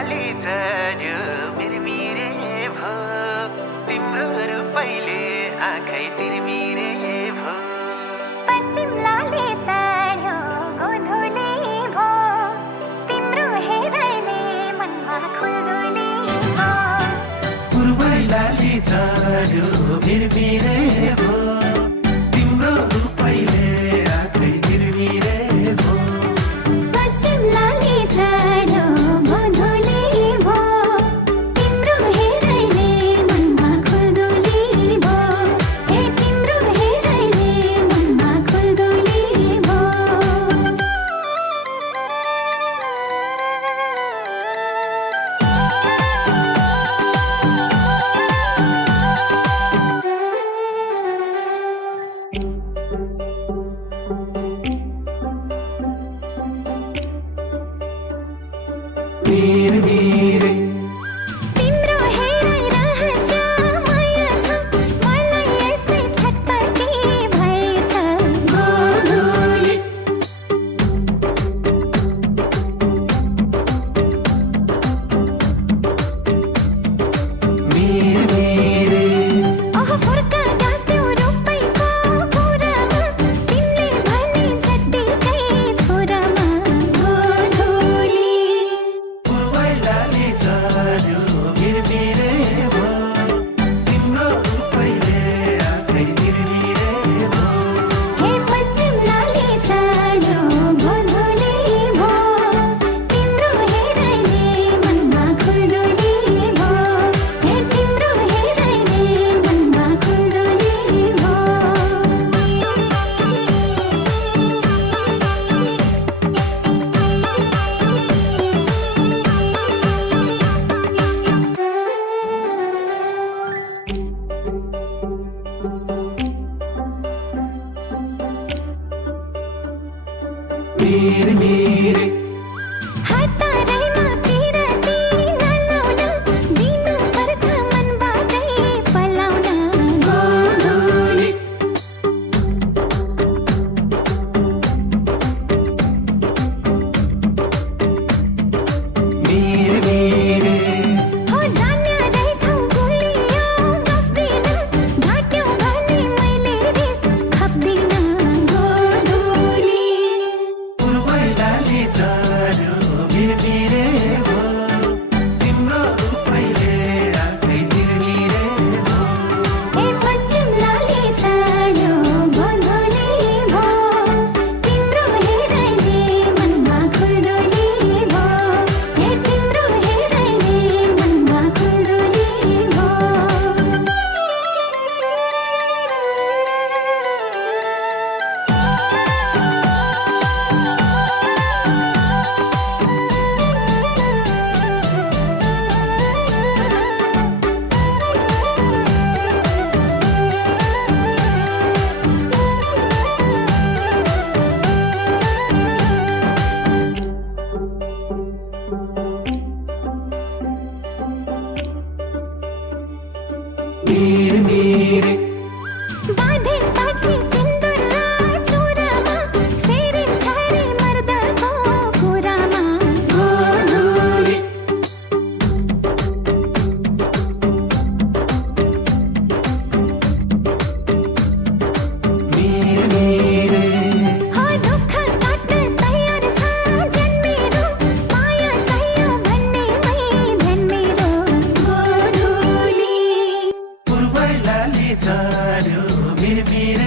लाली चढ्यो मिरमिरे भो तिम्रो रूपैले आँखै तिरमिरे भो पश्चिम लाली चढ्यो गोधुली भो तिम्रो हेराइले मनमा खुल्दुली भो पूर्व लाली चढ्यो मिरमिरे भो तिम्रो रूपैले आँखै तिरमिरे भो पश्चिम लाली चढ्यो गोधुली भो तिम्रो हेराइले मनमा खुल्दुली भो हे तिम्रो हेराइले मनमा खुल्दुली भो मिरमिरे तिम्रो हेराइ रहस्य माया छ मलाई यसै छटपटी भएछ गोधुली मिरमिरे ओह फुर्का गाँस्यौ रूपैको कुरामा तिमीले भने जत्तिकै छोरामा गोधुली पूर्व लाली चढ्यो मिरमिरे भो तिम्रो रूपैले आँखै तिरमिरे भो हे पश्चिम लाली चढ्यो गोधुली भो तिम्रो हेराइले मनमा खुल्दुली भो हे तिम्रो हेराइले मनमा खुल्दुली भो मिरमिरे हतारैमा पिरती नलाउन दिनु पर्छ मनबाटै पलाउन गोधुली मिरमिरे हो जान्या रहेछौ गुलियो गफ्दिन घाट्यौ भने मैले रिस खप्दिन गोधुली पूर्व लाली चढ्यो मिरमिरे भो तिम्रो रूपैले आँखै तिरमिरे भो हे पश्चिम लाली चढ्यो गोधुली भो तिम्रो हेराइले मनमा खुल्दुली भो हे तिम्रो हेराइले मनमा खुल्दुली भो मिरमिरे बाँधेपछि सिन्दुर र चुरामा फेरिन्छ रे मर्दको कुरामा गोधुली मिरमिरे हो दुःख काट्न तयार छ जन्मेरो माया चाहियो भन्नेमै ध्यान मेरो गोधुली पूर्व लाली चढ्यो मिरमिरे